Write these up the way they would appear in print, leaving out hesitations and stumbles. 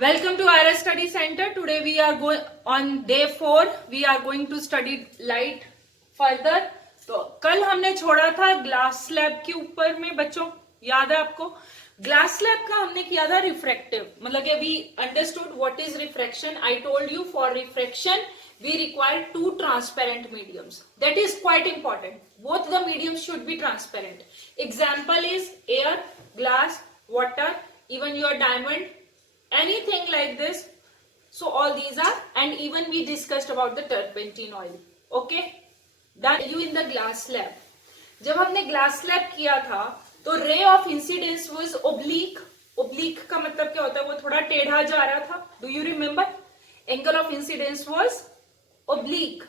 Welcome to IRS Study Center. Today we are going on day 4. We are going to study light further. तो कल हमने छोड़ा था glass slab के ऊपर में बच्चों, याद है आपको? ग्लास स्लैब का हमने किया था रिफ्रैक्टिव, मतलब कि we understood what is refraction. I told you for refraction we require two transparent mediums. That is quite important. Both the mediums should be transparent. Example is air, glass, water, even your diamond, anything like this. So all these are, and even we discussed about the turpentine oil. Okay, done. You in the glass slab. जब हमने glass slab किया था तो ray of incidence was oblique. Oblique का मतलब क्या होता है? वो थोड़ा टेढ़ा जा रहा था. Do you remember? Angle of incidence was oblique.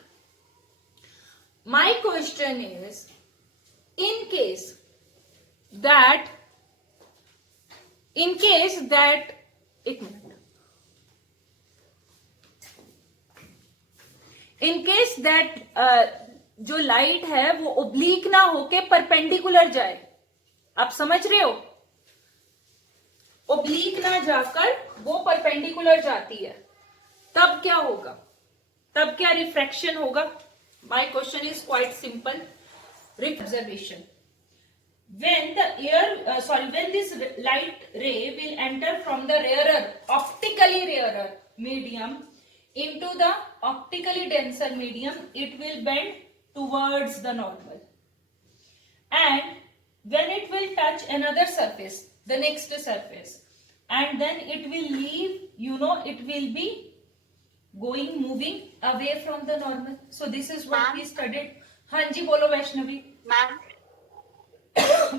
My question is, in case that एक मिनट, in case that जो लाइट है वो ओब्लीक ना होके परपेंडिकुलर जाए, आप समझ रहे हो? ओब्लीक ना जाकर वो परपेंडिकुलर जाती है, तब क्या होगा? तब क्या रिफ्रैक्शन होगा? My question is quite simple. Observation. When this light ray will enter from the optically rarer medium into the optically denser medium, it will bend towards the normal. And when it will touch another surface, the next surface, and then it will leave, it will be moving away from the normal. So this is what we studied. हाँ जी बोलो Vaishnavi. Ma'am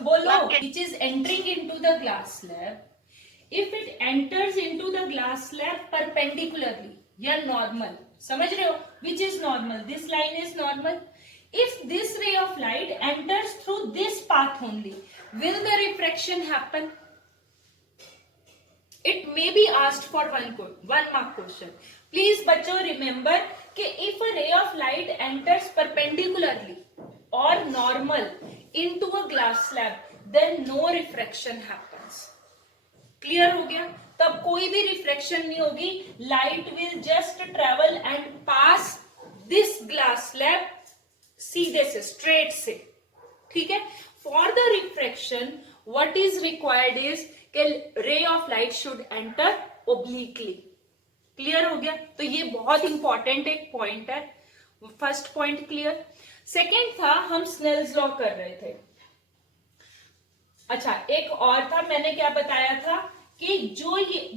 बोलो. Which is entering into the glass slab. If it enters into the glass slab perpendicularly या normal, समझ रहे हो? Which is normal? This line is normal. If this ray of light enters through this path only, will the refraction happen? It may be asked for one mark question. Please बच्चों remember कि if a ray of light enters perpendicularly or normal into a glass slab, then no refraction happens. Clear हो गया? तब कोई भी refraction नहीं होगी. Light will just travel and pass this glass slab सीधे से, straight से. ठीक है? For the refraction, what is required is कि ray of light should enter obliquely. Clear हो गया? तो ये बहुत इंपॉर्टेंट एक पॉइंट है. First point clear. सेकेंड था, हम स्नेल्स लॉ कर रहे थे. अच्छा, एक और था, मैंने क्या बताया था कि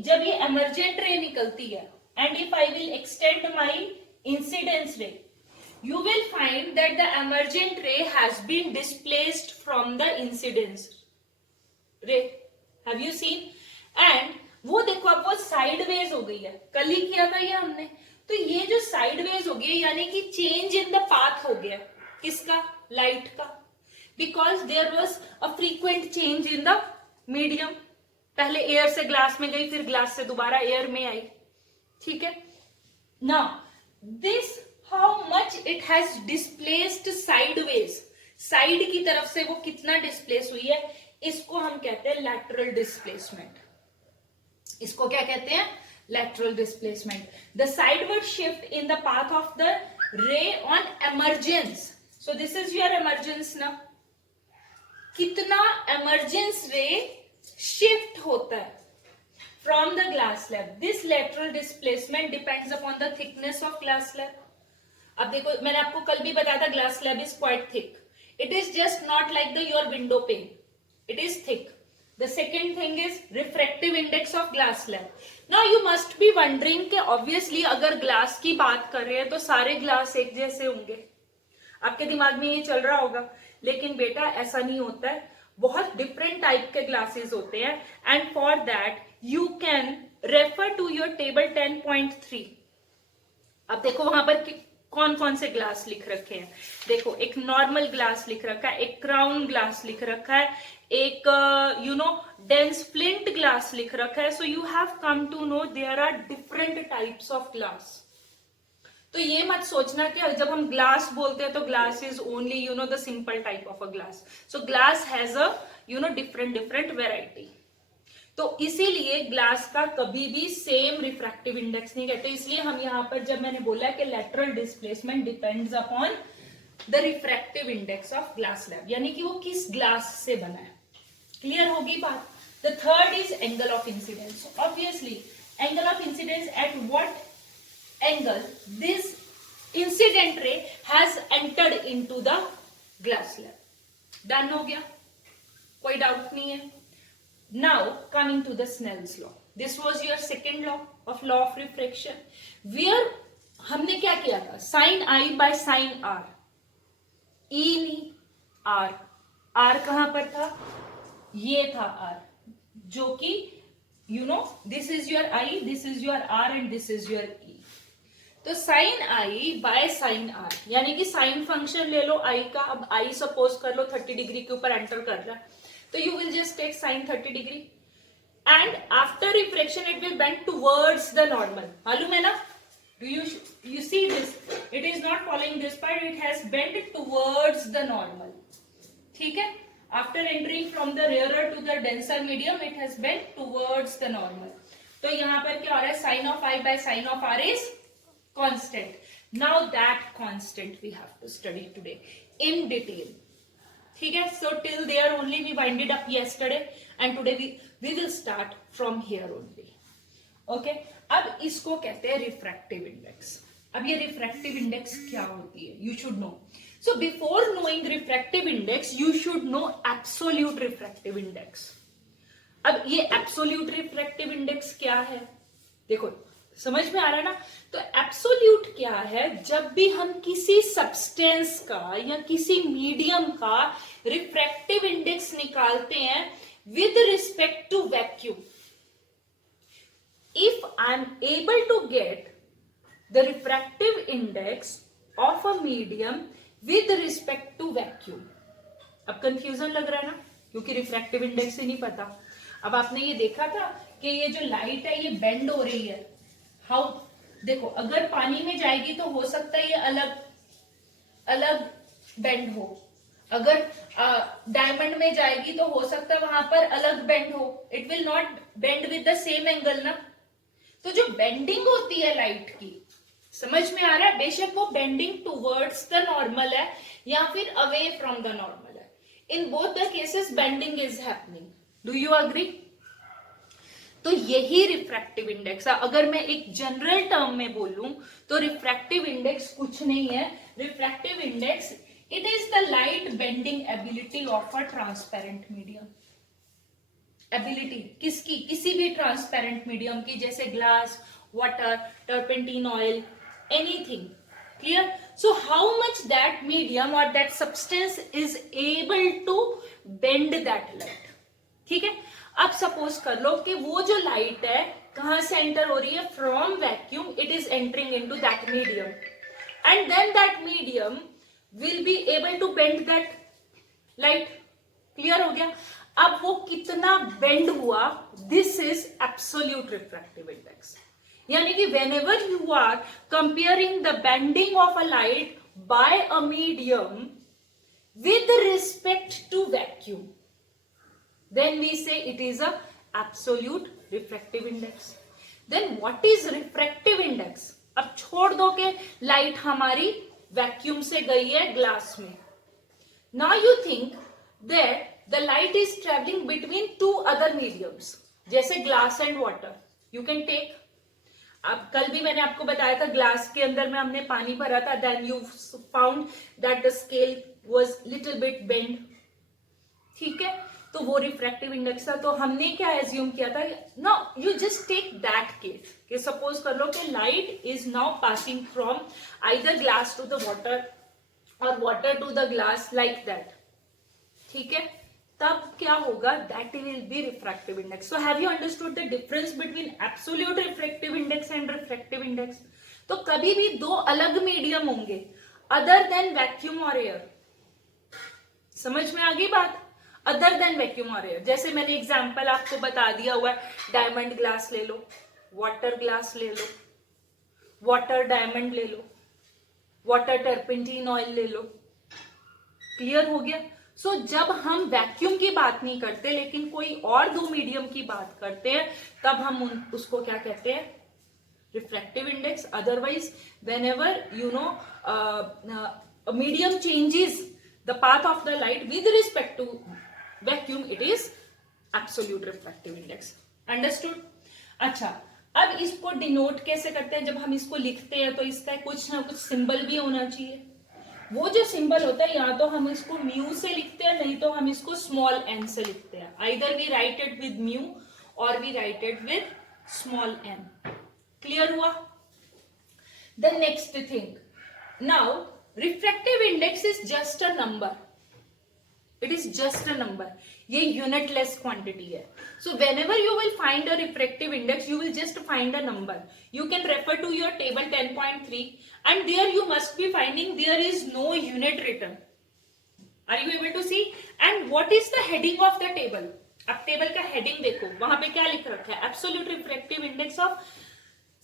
जब ये एमर्जेंट रे निकलती है and if I will extend my incidence रे, you will find that the emergent ray has been displaced from the incidence ray. Have you seen? And वो देखो अब वो साइडवेज हो गई है. कल ही किया था ये हमने. तो ये जो साइडवेज हो गई यानी कि चेंज इन द पाथ हो गया. किसका? लाइट का. Because there was a frequent change in the medium. पहले एयर से ग्लास में गई, फिर ग्लास से दोबारा एयर में आई. ठीक है? Now this how much it has displaced sideways. Side की तरफ से वो कितना डिस्प्लेस हुई है, इसको हम कहते हैं लैटरल डिस्प्लेसमेंट. इसको क्या कहते हैं? Lateral displacement. The sideward shift in the path of the रे on emergence. So this is your emergence ना. कितना एमर्जेंस रे शिफ्ट होता है from the glass slab. This lateral displacement depends upon the thickness of glass slab. अब देखो, मैंने आपको कल भी बताया था glass slab is quite thick. It is just not like the your window pane. It is thick. The second thing is refractive index of glass slab. Now you must be wondering कि obviously अगर glass की बात कर रहे हैं तो सारे glass एक जैसे होंगे. आपके दिमाग में ये चल रहा होगा, लेकिन बेटा ऐसा नहीं होता है. बहुत डिफरेंट टाइप के ग्लासेस होते हैं. And for that you can refer to your table 10.3. अब देखो वहां पर कौन कौन से ग्लास लिख रखे हैं. देखो, एक नॉर्मल ग्लास लिख रखा है, एक क्राउन ग्लास लिख रखा है, एक डेंस फ्लिंट ग्लास लिख रखा है. So you have come to know there are different types of glass. तो ये मत सोचना कि जब हम ग्लास बोलते हैं तो glass is only the simple type of a glass. So glass has a different variety. तो इसीलिए ग्लास का कभी भी सेम रिफ्रैक्टिव इंडेक्स नहीं कहते, इसलिए हम यहाँ पर जब मैंने बोला कि lateral displacement depends upon the refractive index of glass slab, यानी कि वो किस ग्लास से बना है। क्लियर होगी बात। The third is angle of incidence. Obviously angle of incidence, at what angle this incident ray has entered into the glass slab. Done हो गया, कोई डाउट नहीं है। Now coming to the Snell's law, this was your second law of refraction, where हमने क्या किया था, sine i by sine r, e नहीं आर, आर कहां पर था, ये था आर, जो कि you know this is your i, this is your r and this is your e. तो sine i by sine r, यानी कि साइन फंक्शन ले लो आई का, अब आई सपोज कर लो 30 डिग्री के ऊपर एंटर कर रहा है, तो you will just take sine 30 degree and after reflection it will bend towards the normal. मालूम है ना, do you see this, it is not following this part, it has bent towards the normal, ठीक है, after entering from the rarer to the denser medium it has bent towards the normal। तो यहां पर क्या हो रहा है, sin of I by sin of R is constant। now that constant we have to study today in detail, ठीक है। so till there only we winded up yesterday and today we will start from here only, okay। अब इसको कहते हैं refractive index. अब ये refractive index क्या होती है, you should know. So before knowing refractive index you should know absolute refractive index. अब ये एब्सोल्यूट रिफ्रैक्टिव इंडेक्स क्या है, देखो समझ में आ रहा है ना। तो एब्सोल्यूट क्या है, जब भी हम किसी सब्सटेंस का या किसी मीडियम का रिफ्रैक्टिव इंडेक्स निकालते हैं with respect to vacuum, if I am able to get the refractive index of a medium with respect to vacuum। अब कंफ्यूजन लग रहा है ना, क्योंकि रिफ्रैक्टिव इंडेक्स ही नहीं पता। अब आपने ये देखा था कि ये जो लाइट है ये बेंड हो रही है, हाउ, देखो अगर पानी में जाएगी तो हो सकता है ये अलग अलग बेंड हो, अगर डायमंड में जाएगी तो हो सकता है वहां पर अलग बेंड हो, it will not bend with the same angle ना। तो जो बेंडिंग होती है लाइट की, समझ में आ रहा है, बेशक वो बेंडिंग टुवर्ड्स द नॉर्मल है या फिर अवे फ्रॉम द नॉर्मल है, in both the cases bending is happening. Do you agree? तो यही रिफ्रैक्टिव इंडेक्स है। अगर मैं एक जनरल टर्म में बोलूं तो रिफ्रैक्टिव इंडेक्स कुछ नहीं है, refractive index it is the light bending ability of a transparent medium. Ability किसकी, किसी भी ट्रांसपेरेंट मीडियम की, जैसे glass, water, turpentine oil, anything. Clear? So how much that medium or that substance is able to bend that light, ठीक है। अब suppose कर लो कि वो जो लाइट है कहां से एंटर हो रही है, from vacuum, it is entering into that medium and then that medium will be able to bend that light. Clear हो गया? अब वो कितना बेंड हुआ, this is absolute refractive index. यानी कि whenever you are comparing the bending of a light by a medium with respect to vacuum, then we say it is a absolute refractive index। then what is refractive index? अब छोड़ दो कि light हमारी vacuum से गई है glass में। now you think that the light is traveling between two other mediums, जैसे glass and water, you can take. अब कल भी मैंने आपको बताया था ग्लास के अंदर में हमने पानी भरा था, then you found that the scale was little bit bend, ठीक है। तो वो रिफ्रैक्टिव इंडेक्स था। तो हमने क्या एज्यूम किया था, now you just take that case कि सपोज कर लो कि light is now passing from either glass to the water or water to the glass, like that, ठीक है। तब क्या होगा, that will be refractive index. So have you understood the difference between absolute refractive index and refractive index? तो कभी भी दो अलग मीडियम होंगे other than vacuum or air. समझ में आ गई बात? Other than vacuum or air, जैसे मैंने एग्जांपल आपको बता दिया हुआ है, डायमंड ग्लास ले लो, वाटर ग्लास ले लो, वाटर डायमंड ले लो, वाटर टर्पेंटीन ऑयल ले लो। क्लियर हो गया? सो जब हम वैक्यूम की बात नहीं करते लेकिन कोई और दो मीडियम की बात करते हैं, तब हम उसको क्या कहते हैं? Refractive index. Otherwise whenever a medium changes the path of the light with respect to vacuum, it is absolute refractive index. Understood? अच्छा, अब इसको डिनोट कैसे करते हैं? जब हम इसको लिखते हैं तो इसका कुछ ना कुछ सिंबल भी होना चाहिए. वो जो सिंबल होता है या तो हम इसको म्यू से लिखते हैं, नहीं तो हम इसको स्मॉल एन से लिखते हैं. Either we write it with mu or we write it with small n. Clear हुआ? The next thing, now refractive index is just a number. It is just a number. ये unitless quantity है. So whenever you will find a refractive index, you will just find a number. You can refer to your table 10.3 and there you must be finding there is no unit written. Are you able to see? And what is the heading of the table? अब table का heading देखो, वहां पे क्या लिख रखा है? Absolute refractive index of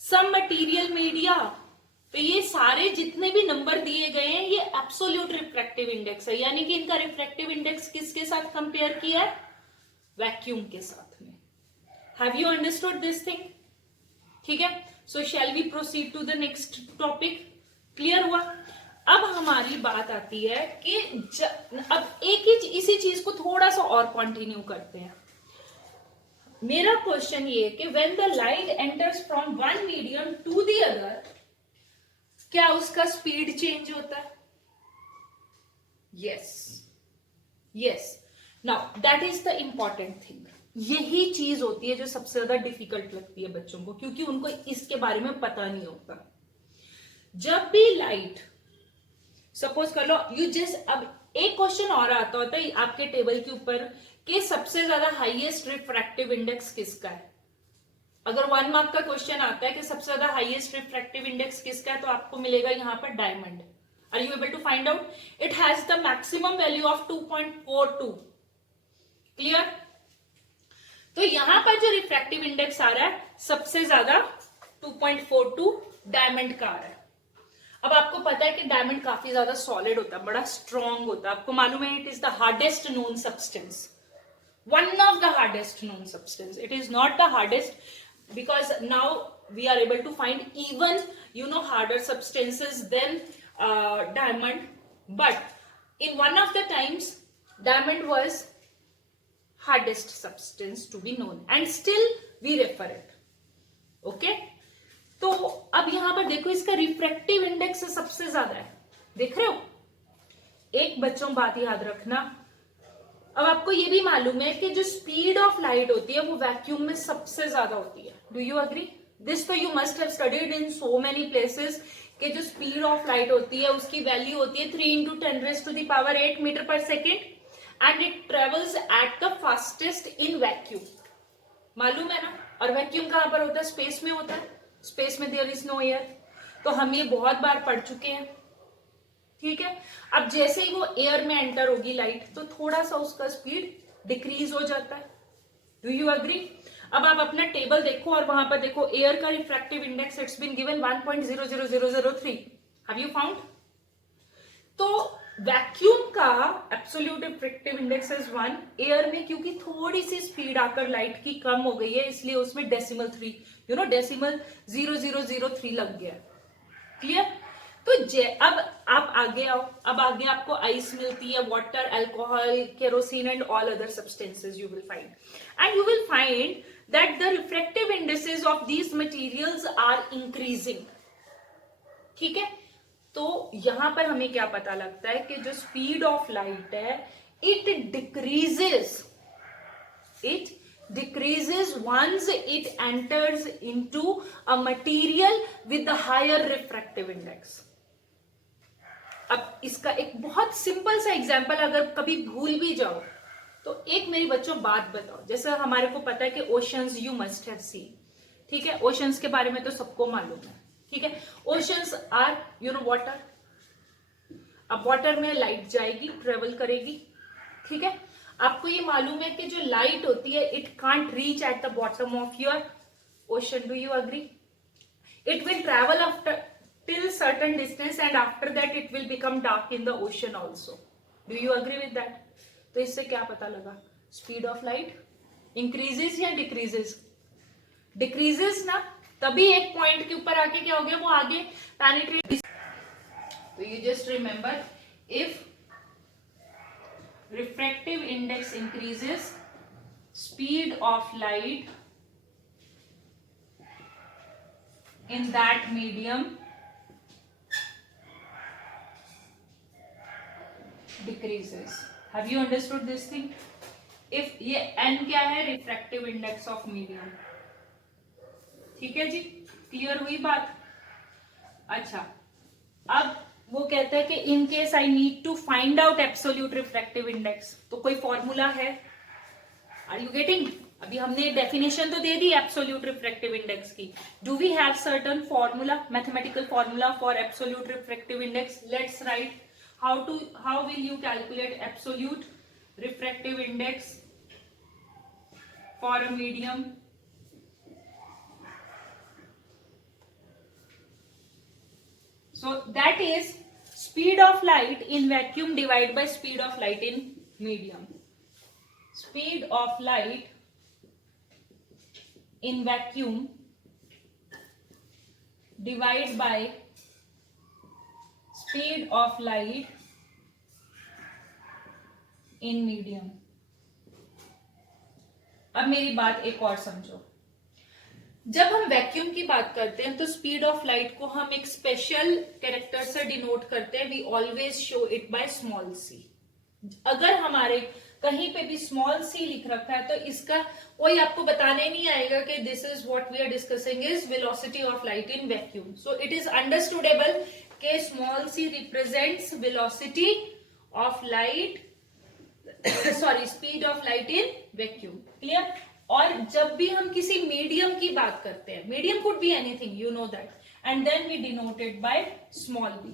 some material media. तो ये सारे जितने भी नंबर दिए गए हैं ये एब्सोल्यूट रिफ्रैक्टिव इंडेक्स है, यानी कि इनका रिफ्रैक्टिव इंडेक्स किसके साथ कंपेयर किया है? वैक्यूम के साथ में. Have you understood this thing? ठीक है. So shall we proceed to the next topic. Clear हुआ? अब हमारी बात आती है कि अब एक ही इसी चीज को थोड़ा सा और कंटिन्यू करते हैं. मेरा क्वेश्चन ये कि when the light enters from one medium to the other, क्या उसका स्पीड चेंज होता है? Yes. Yes. Now that is the important thing. यही चीज होती है जो सबसे ज्यादा डिफिकल्ट लगती है बच्चों को, क्योंकि उनको इसके बारे में पता नहीं होता. जब भी लाइट, सपोज कर लो यू जस्ट, अब एक क्वेश्चन और आता होता है आपके टेबल के ऊपर कि सबसे ज्यादा हाईएस्ट रिफ्रैक्टिव इंडेक्स किसका है. अगर 1 मार्क का क्वेश्चन आता है कि सबसे ज्यादा हाईएस्ट रिफ्रैक्टिव इंडेक्स किसका है, तो आपको मिलेगा यहां पर diamond. Are you able to find out? It has the maximum value of 2.42. Clear? तो यहां पर जो रिफ्रैक्टिव इंडेक्स आ रहा है सबसे ज्यादा 2.42 डायमंड का आ रहा है. अब आपको पता है कि डायमंड काफी ज्यादा सॉलिड होता है, बड़ा स्ट्रॉन्ग होता है. आपको मालूम है it is the hardest known substance, one of the hardest known substance. It is not the hardest because now we are able to find even harder substances than diamond, but in one of the times diamond was hardest substance to be known and still we refer it. Okay, तो अब यहां पर देखो इसका refractive index सबसे ज्यादा है. देख रहे हो? एक बच्चों बात याद रखना, अब आपको ये भी मालूम है कि जो स्पीड ऑफ लाइट होती है वो वैक्यूम में सबसे ज्यादा होती है. Do you agree? दिस तो you must have studied in so many places कि जो स्पीड ऑफ लाइट होती है उसकी वैल्यू होती है 3 × 10⁸ मीटर पर second and it travels at the fastest in vacuum. मालूम है ना? और वैक्यूम कहां पर होता है? स्पेस में होता है. स्पेस में देयर इज नो एयर. तो हम ये बहुत बार पढ़ चुके हैं. ठीक है. अब जैसे ही वो एयर में एंटर होगी लाइट, तो थोड़ा सा उसका स्पीड डिक्रीज हो जाता है. Do you agree? अब आप अपना टेबल देखो और वहां पर देखो एयर का refractive index it's been given 1.00003. Have you found? तो वैक्यूम का absolute refractive index is 1. Air में क्योंकि थोड़ी सी स्पीड आकर लाइट की कम हो गई है, इसलिए उसमें डेसिमल 3 डेसिमल 0003 लग गया. क्लियर? तो अब आप आगे आओ. अब आगे आपको आइस मिलती है, water, alcohol, kerosene and all other substances you will find. And you will find that the refractive indexes of these materials are increasing. ठीक है. तो यहां पर हमें क्या पता लगता है कि जो स्पीड ऑफ लाइट है it decreases once it enters into a material with a higher refractive index. अब इसका एक बहुत सिंपल सा एग्जांपल अगर कभी भूल भी जाओ तो एक मेरी बच्चों बात बताओ. जैसे हमारे को पता है कि oceans you must have seen. ठीक है. ओशंस के बारे में तो सबको मालूम है. ठीक है. Oceans are water. अब वाटर में लाइट जाएगी, ट्रेवल करेगी. ठीक है. आपको ये मालूम है कि जो लाइट होती है it can't reach at the bottom of your ocean. Do you agree? It will travel after till certain distance and after that it will become dark in the ocean also. Do you agree with that? तो इससे क्या पता लगा, speed of light increases या decreases? Decreases ना, तभी एक point के ऊपर आके क्या हो गया, वो आगे पेनिट्रेट। तो you just remember, if refractive index increases, speed of light in that medium decreases. Have you understood this thing? If ये n क्या है, refractive index of medium. ठीक है जी, क्लियर हुई बात? अच्छा, अब वो कहता है कि in case I need to find out absolute refractive index, तो कोई फॉर्मूला है? Are you getting? अभी हमने डेफिनेशन तो दे दी एब्सोल्यूट रिफ्रैक्टिव इंडेक्स की. Do we have certain formula, mathematical formula for absolute refractive index? Let's write how will you calculate absolute refractive index for a medium. So that is speed of light in vacuum divided by speed of light in medium. Speed of light in vacuum divided by speed of light in medium. अब मेरी बात एक और समझो. जब हम vacuum की बात करते हैं तो स्पीड ऑफ लाइट को हम एक स्पेशल कैरेक्टर से डिनोट करते हैं. We always show it by small c. अगर हमारे कहीं पे भी स्मॉल सी लिख रखा है तो इसका कोई आपको बताने नहीं आएगा कि this is what we are discussing is velocity of light in vacuum. So it is understandable के small c represents velocity of light, sorry, speed of light in vacuum. Clear? और जब भी हम किसी मीडियम की बात करते हैं, medium could be anything, you know that, and then we denoted by small B.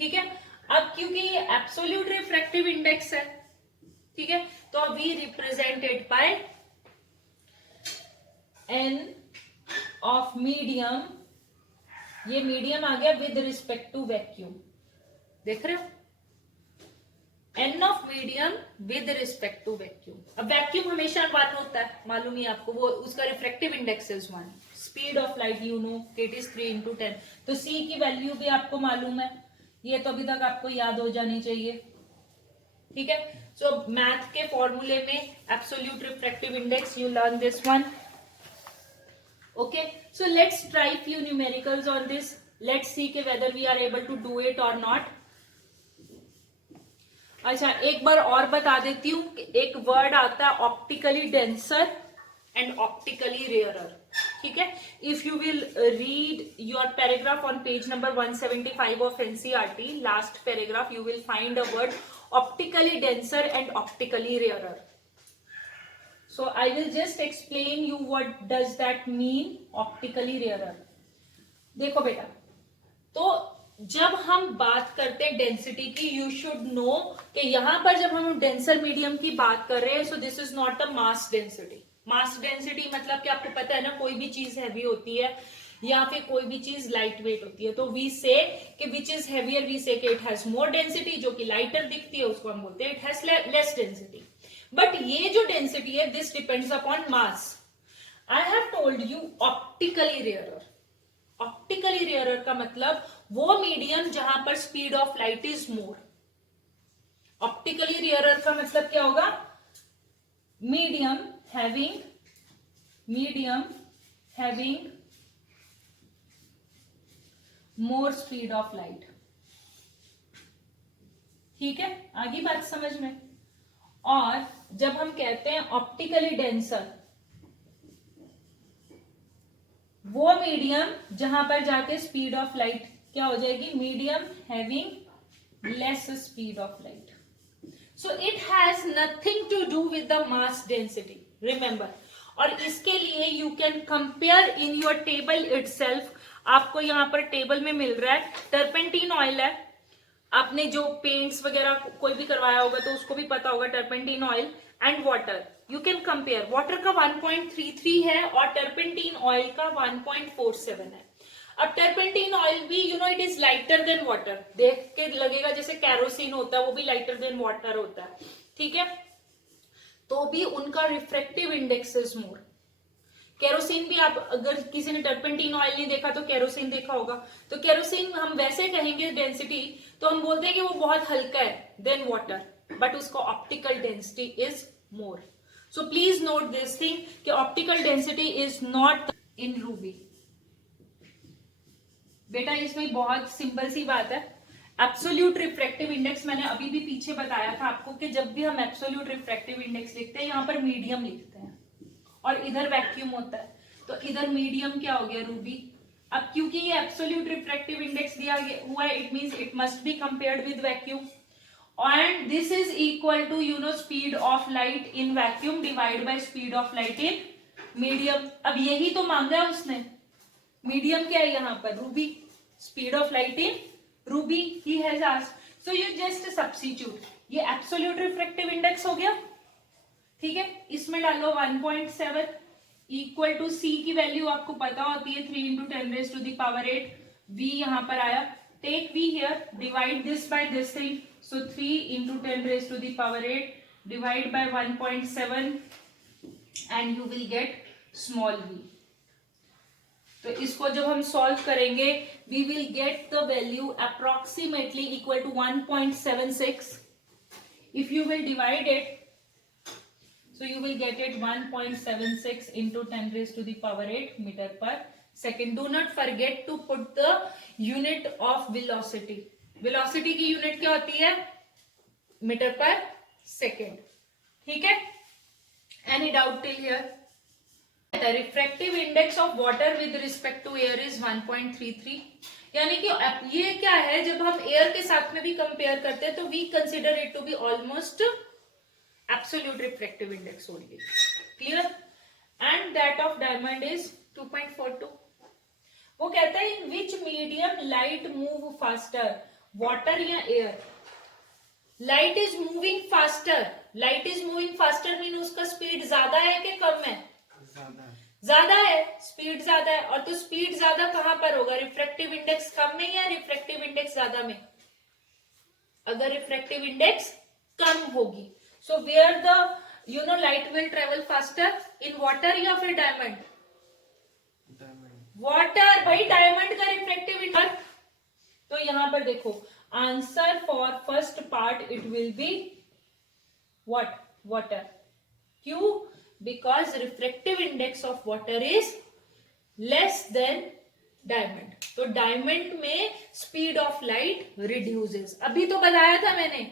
ठीक है? अब क्योंकि ये एब्सोल्यूट रिफ्रैक्टिव इंडेक्स है, ठीक है, तो we represented by N of medium. ये मीडियम आ गया विद रिस्पेक्ट टू वैक्यूम. देख रहे हो? N of medium with respect to vacuum. अब वैक्यूम हमेशा 1 होता है, मालूम ही आपको, वो उसका refractive index is 1. Speed of light you know it is 3 into 10. तो सी की वैल्यू भी आपको मालूम है, ये तो अभी तक आपको याद हो जानी चाहिए. ठीक है? सो मैथ के फॉर्मूले में absolute refractive index, you learn this one. Okay, so let's try few numericals on this. Let's see के whether we are able to do it or not. अच्छा, एक बार और बता देती हूँ, एक वर्ड आता है optically denser and optically rarer. ठीक है? If you will read your paragraph on page number 175 of NCERT, last paragraph, you will find a word optically denser and optically rarer. So I will just explain you what does that mean optically rarer. देखो बेटा, तो जब हम बात करते हैं density की, you should know कि यहां पर जब हम डेंसर मीडियम की बात कर रहे हैं, so this is not a mass density. Mass density मतलब कि आपको पता है ना, कोई भी चीज हैवी होती है या फिर कोई भी चीज लाइट वेट होती है, तो वी से कि विच इज हैवियर, वी से कि इट हैज मोर डेंसिटी. जो कि लाइटर दिखती है उसको हम बोलते हैं it has less density. But ये जो डेंसिटी है, this depends upon mass. I have told you optically rarer. Optically rarer का मतलब वो मीडियम जहां पर speed of light is more. Optically rarer का मतलब क्या होगा? Medium having more speed of light. ठीक है? आगे बात समझ में. और जब हम कहते हैं ऑप्टिकली डेंसर, वो मीडियम जहां पर जाके स्पीड ऑफ लाइट क्या हो जाएगी? Medium having less speed of light. So it has nothing to do with the mass density, remember. और इसके लिए you can compare in your table itself. आपको यहां पर टेबल में मिल रहा है टर्पेंटीन ऑयल है. आपने जो पेंट्स वगैरह कोई भी करवाया होगा तो उसको भी पता होगा, turpentine oil and water. You can compare. Water का 1.33 है और टर्पेंटीन ऑयल का 1.47 है. अब टर्पेंटीन ऑयल भी you know it is lighter than water. देख के लगेगा जैसे कैरोसिन होता है, वो भी लाइटर देन वाटर होता है. ठीक है, तो भी उनका refractive index is more. Kerosene भी, आप अगर किसी ने टर्पेंटीन ऑयल नहीं देखा तो केरोसिन देखा होगा, तो केरोसिन हम वैसे कहेंगे डेंसिटी तो हम बोलते हैं कि वो बहुत हल्का है देन वाटर, बट उसका optical density is more. So please note this thing कि optical density is not in ruby. बेटा इसमें बहुत सिंपल सी बात है, एब्सोल्यूट रिफ्रैक्टिव इंडेक्स मैंने अभी भी पीछे बताया था आपको कि जब भी हम एब्सोल्यूट रिफ्रैक्टिव इंडेक्स लिखते हैं यहाँ पर मीडियम लिखते हैं और इधर वैक्यूम होता है, तो इधर मीडियम क्या हो गया रूबी। अब क्योंकि ये एब्सोल्यूट रिफ्रैक्टिव इंडेक्स दिया हुआ है, it means it must be compared with vacuum and this is equal to you know speed of light in vacuum divide by speed of light in medium. अब यही तो मांगा है उसने, मीडियम क्या है यहाँ पर Ruby, speed of light in Ruby he has asked, so you just substitute, ये एब्सोल्यूट रिफ्रैक्टिव इंडेक्स हो गया, ठीक है, इसमें डालो 1.7 इक्वल टू सी की वैल्यू आपको पता होती है 3 into 10 raise to the power 8, v यहां पर आया, take v here, divide this by this thing, so 3 into 10 raise to the power 8 divide by 1.7 and you will get small v। तो इसको जब हम सॉल्व करेंगे we will get the value approximately equal to 1.76। If you will divide it, so you will get it 1.76 into 10 raised to the power 8 meter per second. Do not forget to put the unit of velocity. Velocity की unit क्या होती है, metre पर second, ठीक है। Any doubt till here? The refractive index of water with respect to air is 1.33, यानी कि ये क्या है, जब हम एयर के साथ में भी कंपेयर करते हैं तो we consider it to be almost absolute refractive index only, clear? And that of diamond is 2.42. वो कहता है in which medium light move faster, water या air? Light is moving faster, light is moving faster mean उसका speed ज्यादा है कि कम है, ज्यादा है, स्पीड ज्यादा है, और तो स्पीड ज्यादा कहां पर होगा, रिफ्रैक्टिव इंडेक्स कम में या रिफ्रैक्टिव इंडेक्स ज्यादा में? अगर रिफ्रैक्टिव इंडेक्स कम होगी, so where the you know light will travel faster, in water या फिर डायमंड? वाटर भाई, डायमंड का रिफ्रैक्टिव इंडेक्स। तो यहां पर देखो answer for first part it will be what, water. क्यों? Because refractive index of water is less than diamond, तो डायमंड में स्पीड ऑफ लाइट रिड्यूसेस। अभी तो बताया था मैंने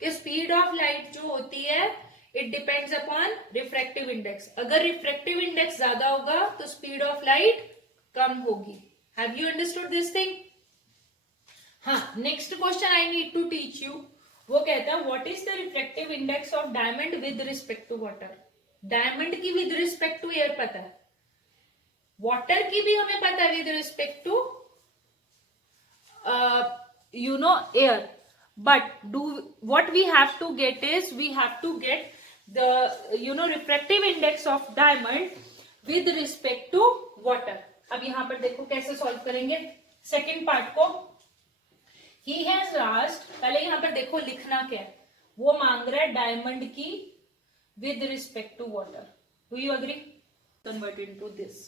कि स्पीड ऑफ लाइट जो होती है it depends upon refractive index, अगर रिफ्रैक्टिव इंडेक्स ज्यादा होगा तो स्पीड ऑफ लाइट कम होगी। Have you understood this thing? हाँ, next question I need to teach you, वो कहता है what is the refractive index of diamond with respect to water. Diamond की विद रिस्पेक्ट टू एयर पता है, water की भी हमें पता है with respect to you know air, but what we have to get is we have to get the you know refractive index of diamond with respect to water। अब यहां पर देखो कैसे सॉल्व करेंगे सेकंड पार्ट को। he has asked, पहले यहां पर देखो लिखना क्या है, वो मांग रहा है डायमंड की with respect to water, do you agree? Convert into this,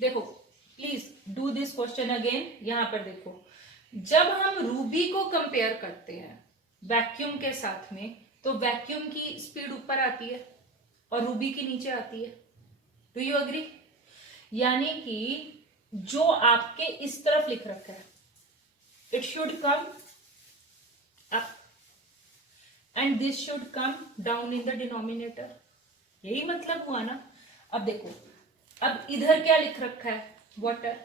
देखो please do this question again. यहां पर देखो जब हम रूबी को कंपेयर करते हैं वैक्यूम के साथ में तो वैक्यूम की स्पीड ऊपर आती है और रूबी की नीचे आती है, डू यू अग्री? यानी कि जो आपके इस तरफ लिख रखा है it should come up and this should come down in the denominator, यही मतलब हुआ ना। अब देखो, अब इधर क्या लिख रखा है, water,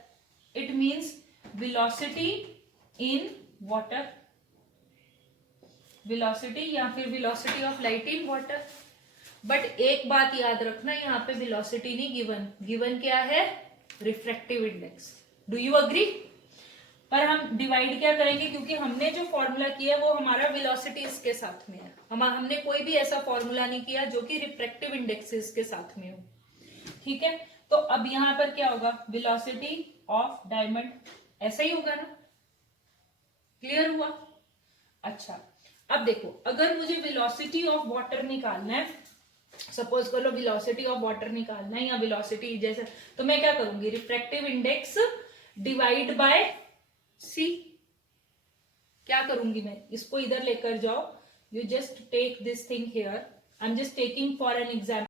it means velocity in water, velocity या फिर velocity of light in water. But एक बात याद रखना, यहाँ पे वेलोसिटी नहीं गिवन, गिवन क्या है, refractive index, do you agree? पर हम डिवाइड क्या करेंगे, क्योंकि हमने जो फॉर्मूला किया वो हमारा वेलोसिटी इसके साथ में है, हमने कोई भी ऐसा फॉर्मूला नहीं किया जो कि रिफ्रैक्टिव इंडेक्स के साथ में हो, ठीक है। तो अब यहां पर क्या होगा, वेलोसिटी ऑफ डायमंड, ऐसा ही होगा ना, क्लियर हुआ? अच्छा, अब देखो, अगर मुझे वेलोसिटी ऑफ वाटर निकालना है, सपोज कर लो वेलोसिटी ऑफ वाटर निकालना है या वेलोसिटी जैसे, तो मैं क्या करूंगी, refractive index divide by C. क्या करूंगी मैं, इसको इधर लेकर जाओ, you just take this thing here, I am just taking for an example